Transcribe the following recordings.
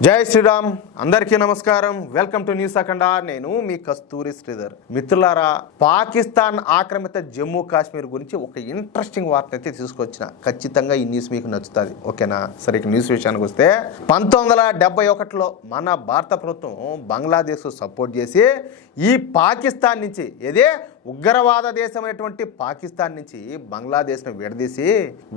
జై శ్రీరామ్, అందరికీ నమస్కారం. వెల్కమ్ టు న్యూస్ అఖండ. నేను మీ కస్తూరి శ్రీధర్. మిత్రులారా, పాకిస్తాన్ ఆక్రమిత జమ్మూ కాశ్మీర్ గురించి ఒక ఇంట్రెస్టింగ్ వార్త అయితే తీసుకొచ్చిన. ఖచ్చితంగా ఈ న్యూస్ మీకు నచ్చుతుంది, ఓకేనా? సరే, ఇక న్యూస్ విషయానికి వస్తే 1971లో మన భారత ప్రభుత్వం బంగ్లాదేశ్ సపోర్ట్ చేసి ఈ పాకిస్తాన్ నుంచి ఉగ్రవాద దేశమైనటువంటి పాకిస్తాన్ నుంచి బంగ్లాదేశ్ను విడదీసి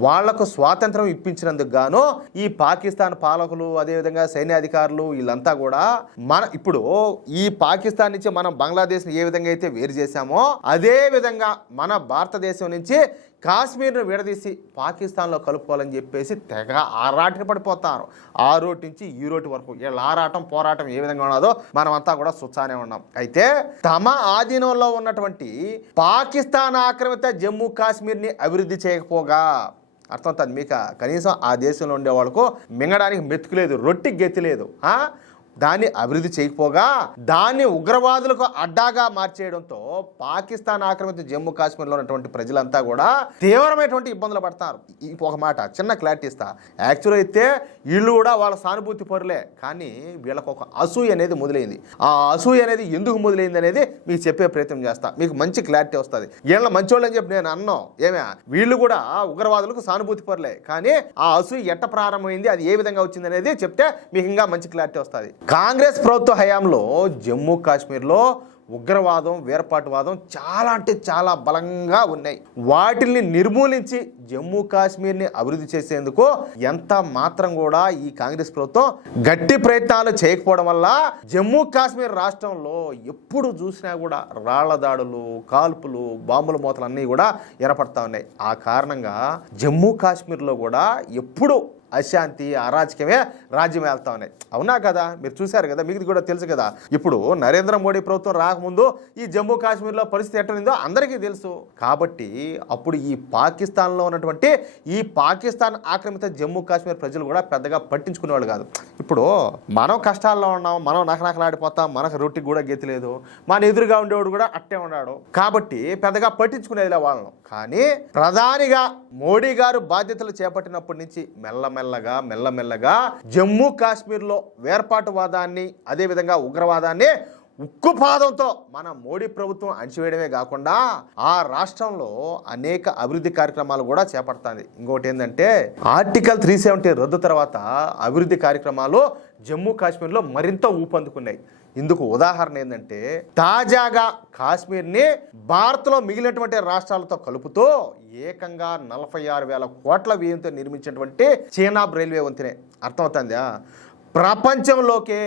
వాళ్లకు స్వాతంత్రం ఇప్పించినందుకు గాను ఈ పాకిస్తాన్ పాలకులు, అదేవిధంగా సైన్యాధికారులు వీళ్ళంతా కూడా ఇప్పుడు ఈ పాకిస్తాన్ నుంచి మనం బంగ్లాదేశ్ని ఏ విధంగా అయితే వేరు చేశామో అదే విధంగా మన భారతదేశం నుంచి కాశ్మీర్ను విడదీసి పాకిస్తాన్లో కలుపుకోవాలని చెప్పేసి తెగ ఆరాటకి పడిపోతారు. ఆ రోటి నుంచి ఈ రోటి వరకు వీళ్ళ ఆరాటం పోరాటం ఏ విధంగా ఉన్నదో మనమంతా కూడా చూస్తానే ఉన్నాం. అయితే తమ ఆధీనంలో ఉన్నటువంటి పాకిస్తాన్ ఆక్రమిత జమ్మూ కాశ్మీర్ని అభివృద్ధి చేయకపోగా అర్థమవుతుంది మీకు, కనీసం ఆ దేశంలో ఉండే వాళ్ళకు మింగడానికి మెతుకులేదు, రొట్టికి గెత్తి లేదు. దాన్ని అభివృద్ధి చేయకపోగా దాన్ని ఉగ్రవాదులకు అడ్డాగా మార్చేయడంతో పాకిస్తాన్ ఆక్రమిత జమ్మూ కాశ్మీర్లో ఉన్నటువంటి ప్రజలంతా కూడా తీవ్రమైనటువంటి ఇబ్బందులు పడతారు. ఒక మాట చిన్న క్లారిటీ ఇస్తా. యాక్చువల్ అయితే వీళ్ళు కూడా వాళ్ళ సానుభూతి పరులే, కానీ వీళ్ళకు ఒక అసూయ అనేది మొదలైంది. ఆ అసూయ అనేది ఎందుకు మొదలైంది అనేది మీకు చెప్పే ప్రయత్నం చేస్తా, మీకు మంచి క్లారిటీ వస్తుంది. వీళ్ళ మంచోళ్ళు అని చెప్పి నేను అన్నాం వీళ్ళు కూడా ఉగ్రవాదులకు సానుభూతి పరులే, కానీ ఆ అసూయ ఎట్ట ప్రారంభమైంది, అది ఏ విధంగా వచ్చింది అనేది చెప్తే మీకు ఇంకా మంచి క్లారిటీ వస్తుంది. కాంగ్రెస్ ప్రభుత్వ హయాంలో జమ్మూ కాశ్మీర్లో ఉగ్రవాదం, వేర్పాటువాదం చాలా అంటే చాలా బలంగా ఉన్నాయి. వాటిని నిర్మూలించి జమ్మూ కాశ్మీర్ని అభివృద్ధి చేసేందుకు ఎంత మాత్రం కూడా ఈ కాంగ్రెస్ ప్రభుత్వం గట్టి ప్రయత్నాలు చేయకపోవడం వల్ల జమ్మూ కాశ్మీర్ రాష్ట్రంలో ఎప్పుడు చూసినా కూడా రాళ్ల దాడులు, కాల్పులు, బాంబుల మూతలు అన్నీ కూడా ఏర్పడతా ఉన్నాయి. ఆ కారణంగా జమ్మూ కాశ్మీర్లో కూడా ఎప్పుడు అశాంతి, అరాజకమే రాజ్యం వెళ్తా ఉన్నాయి. అవునా కదా? మీరు చూశారు కదా, మీకు కూడా తెలుసు కదా. ఇప్పుడు నరేంద్ర మోడీ ప్రభుత్వం రాకముందు ఈ జమ్మూ కాశ్మీర్లో పరిస్థితి ఎట్లుందో అందరికీ తెలుసు. కాబట్టి అప్పుడు ఈ పాకిస్తాన్లో ఉన్నటువంటి ఈ పాకిస్తాన్ ఆక్రమిత జమ్మూ కాశ్మీర్ ప్రజలు కూడా పెద్దగా పట్టించుకునేవాళ్ళు కాదు. ఇప్పుడు మనం కష్టాల్లో ఉన్నాం, మనం నకనకలాడిపోతాం, మనకు రొట్టికి కూడా గతి లేదు, మన ఎదురుగా ఉండేవాడు కూడా అట్టే ఉన్నాడు. కాబట్టి పెద్దగా పట్టించుకునేదిలే వాళ్ళను. కానీ ప్రధానిగా మోడీ గారు బాధ్యతలు చేపట్టినప్పటి నుంచి మెల్లమెల్లగా జమ్మూ కాశ్మీర్లో వేర్పాటువాదాన్ని, అదేవిధంగా ఉగ్రవాదాన్ని ఉక్కుపాదంతో మన మోడీ ప్రభుత్వం అణిచివేయడమే కాకుండా ఆ రాష్ట్రంలో అనేక అభివృద్ధి కార్యక్రమాలు కూడా చేపడుతుంది. ఇంకోటి ఏంటంటే ఆర్టికల్ 370 రద్దు తర్వాత అభివృద్ధి కార్యక్రమాలు జమ్మూ కాశ్మీర్లో మరింత ఊపందుకున్నాయి. ఇందుకు ఉదాహరణ ఏంటంటే తాజాగా కాశ్మీర్ని భారత్లో మిగిలినటువంటి రాష్ట్రాలతో కలుపుతూ ఏకంగా 46,000 కోట్ల వ్యయంతో నిర్మించినటువంటి చీనాబ్ రైల్వే వంతెనే. అర్థమవుతుందా? ప్రపంచంలోకే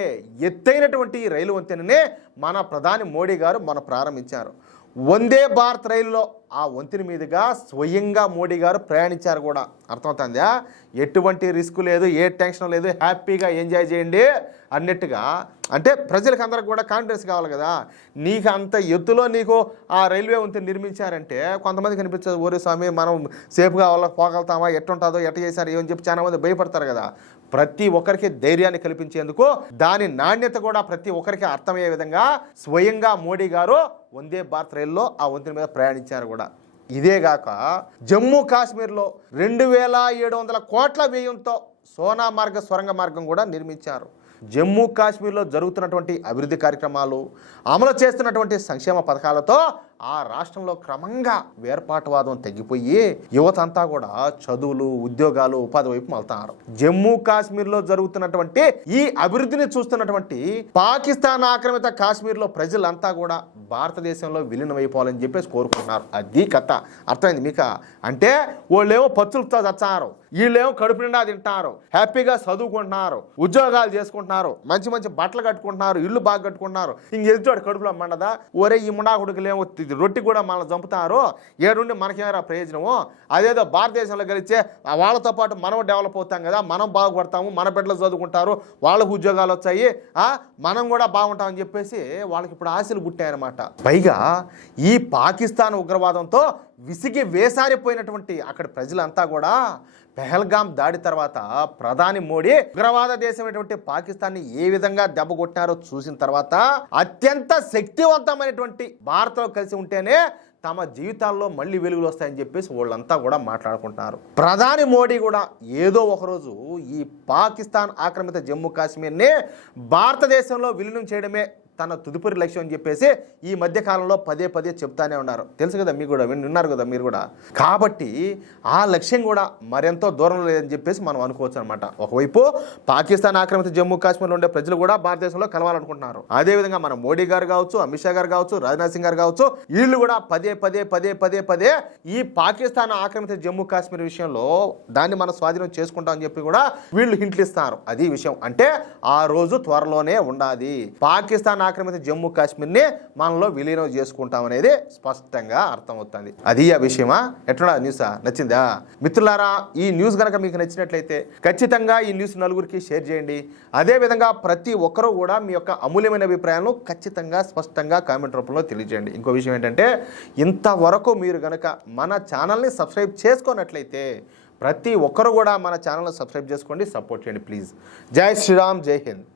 ఎత్తైనటువంటి రైలు వంతెననే మన ప్రధాని మోడీ గారు ప్రారంభించారు. వందే భారత్ రైలులో ఆ వంతెన మీదుగా స్వయంగా మోడీ గారు ప్రయాణించారు కూడా. అర్థమవుతుందా? ఎటువంటి రిస్క్ లేదు, ఏ టెన్షన్ లేదు, హ్యాపీగా ఎంజాయ్ చేయండి అన్నట్టుగా. అంటే ప్రజలకు అందరికి కూడా కాన్ఫిడెన్స్ కావాలి కదా. నీకు అంత ఎత్తులో నీకు ఆ రైల్వే వంతెన నిర్మించారంటే కొంతమంది కనిపించదు, ఓరే స్వామి మనం సేఫ్గా వాళ్ళకి పోగలుగుతామా, ఎట్టుంటుందో, ఎట్ట చేశారు ఏమని చెప్పి చాలా మంది భయపడతారు కదా. ప్రతి ఒక్కరికి ధైర్యాన్ని కల్పించేందుకు, దాని నాణ్యత కూడా ప్రతి ఒక్కరికి అర్థమయ్యే విధంగా స్వయంగా మోడీ గారు వందే భారత్ రైల్లో ఆ వంతెన మీద ప్రయాణించారు కూడా. ఇదేగాక జమ్మూ కాశ్మీర్లో 2,700 కోట్ల వ్యయంతో సోనామార్గ సొరంగ మార్గం కూడా నిర్మించారు. జమ్మూ కాశ్మీర్లో జరుగుతున్నటువంటి అభివృద్ధి కార్యక్రమాలు, అమలు చేస్తున్నటువంటి సంక్షేమ పథకాలతో ఆ రాష్ట్రంలో క్రమంగా వేర్పాటువాదం తగ్గిపోయి యువత అంతా కూడా చదువులు, ఉద్యోగాలు, ఉపాధి వైపు మళ్తున్నారు. జమ్మూ కాశ్మీర్లో జరుగుతున్నటువంటి ఈ అభివృద్ధిని చూస్తున్నటువంటి పాకిస్తాన్ ఆక్రమిత కాశ్మీర్లో ప్రజలంతా కూడా భారతదేశంలో విలీనమైపోవాలని చెప్పేసి కోరుకుంటున్నారు. అది కథ. అర్థమైంది మీకు? అంటే వాళ్ళేమో పచ్చులతో చచ్చారు, వీళ్ళేమో కడుపు నిండా తింటున్నారు, హ్యాపీగా చదువుకుంటున్నారు, ఉద్యోగాలు చేసుకుంటున్నారు, మంచి మంచి బట్టలు కట్టుకుంటున్నారు, ఇల్లు బాగా కట్టుకుంటున్నారు. ఇంక ఎదుటి కడుపులో మండదా, ఒరే ఈ ముండా కొడుకులేమో రొట్టి కూడా మనల్ని చంపుతారు, ఏడుండి మనకేమరా ప్రయోజనము, అదేదో భారతదేశంలో గెలిచే వాళ్ళతో పాటు మనం డెవలప్ అవుతాం కదా, మనం బాగుపడతాము, మన బిడ్డలు చదువుకుంటారు, వాళ్ళకు ఉద్యోగాలు వచ్చాయి, మనం కూడా బాగుంటామని చెప్పేసి వాళ్ళకి ఇప్పుడు ఆశలు పుట్టాయన్నమాట. పైగా ఈ పాకిస్తాన్ ఉగ్రవాదంతో విసిగి వేసారిపోయినటువంటి అక్కడి ప్రజలంతా కూడా పెహల్గాం దాడి తర్వాత ప్రధాని మోడీ ఉగ్రవాద దేశమైనటువంటి పాకిస్తాన్ని ఏ విధంగా దెబ్బకొట్టారో చూసిన తర్వాత అత్యంత శక్తివంతమైనటువంటి భారత్లో కలిసి ఉంటేనే తమ జీవితాల్లో మళ్ళీ వెలుగులు వస్తాయని చెప్పేసి వాళ్ళంతా కూడా మాట్లాడుకుంటున్నారు. ప్రధాని మోడీ కూడా ఏదో ఒకరోజు ఈ పాకిస్తాన్ ఆక్రమిత జమ్మూ కాశ్మీర్ని భారతదేశంలో విలీనం చేయడమే తన తదుపరి లక్ష్యం అని చెప్పేసి ఈ మధ్య కాలంలో పదే పదే చెప్తానే ఉన్నారు. తెలుసు కదా, మీకు కూడా విన్నారు కదా మీరు కూడా. కాబట్టి ఆ లక్ష్యం కూడా మరెంతో దూరం లేదని చెప్పేసి మనం అనుకోవచ్చు అనమాట. ఒకవైపు పాకిస్తాన్ ఆక్రమిత జమ్మూ కాశ్మీర్లో ఉండే ప్రజలు కూడా భారతదేశంలో కలవాలనుకుంటున్నారు. అదేవిధంగా మన మోడీ గారు కావచ్చు, అమిత్ షా గారు కావచ్చు, రాజ్నాథ్ సింగ్ గారు కావచ్చు, వీళ్ళు కూడా పదే పదే పదే పదే పదే ఈ పాకిస్తాన్ ఆక్రమిత జమ్మూ కాశ్మీర్ విషయంలో దాన్ని మనం స్వాధీనం చేసుకుంటామని చెప్పి కూడా వీళ్ళు హింట్లు ఇస్తున్నారు. అది విషయం. అంటే ఆ రోజు త్వరలోనే ఉండాలి. పాకిస్తాన్ ఆక్రమిత జమ్మూ కాశ్మీర్ని మనలో విలీనం చేసుకుంటాం అనేది స్పష్టంగా అర్థమవుతుంది. అది ఆ విషయమా? ఎట్లా న్యూసా? నచ్చిందా మిత్రులారా? ఈ న్యూస్ కనుక మీకు నచ్చినట్లయితే ఖచ్చితంగా ఈ న్యూస్ నలుగురికి షేర్ చేయండి. అదేవిధంగా ప్రతి ఒక్కరూ కూడా మీ యొక్క అమూల్యమైన అభిప్రాయాలను ఖచ్చితంగా స్పష్టంగా కామెంట్ రూపంలో తెలియజేయండి. ఇంకో విషయం ఏంటంటే, ఇంతవరకు మీరు కనుక మన ఛానల్ని సబ్స్క్రైబ్ చేసుకున్నట్లయితే ప్రతి ఒక్కరు కూడా మన ఛానల్ని సబ్స్క్రైబ్ చేసుకోండి, సపోర్ట్ చేయండి ప్లీజ్. జై శ్రీరామ్, జై హింద్.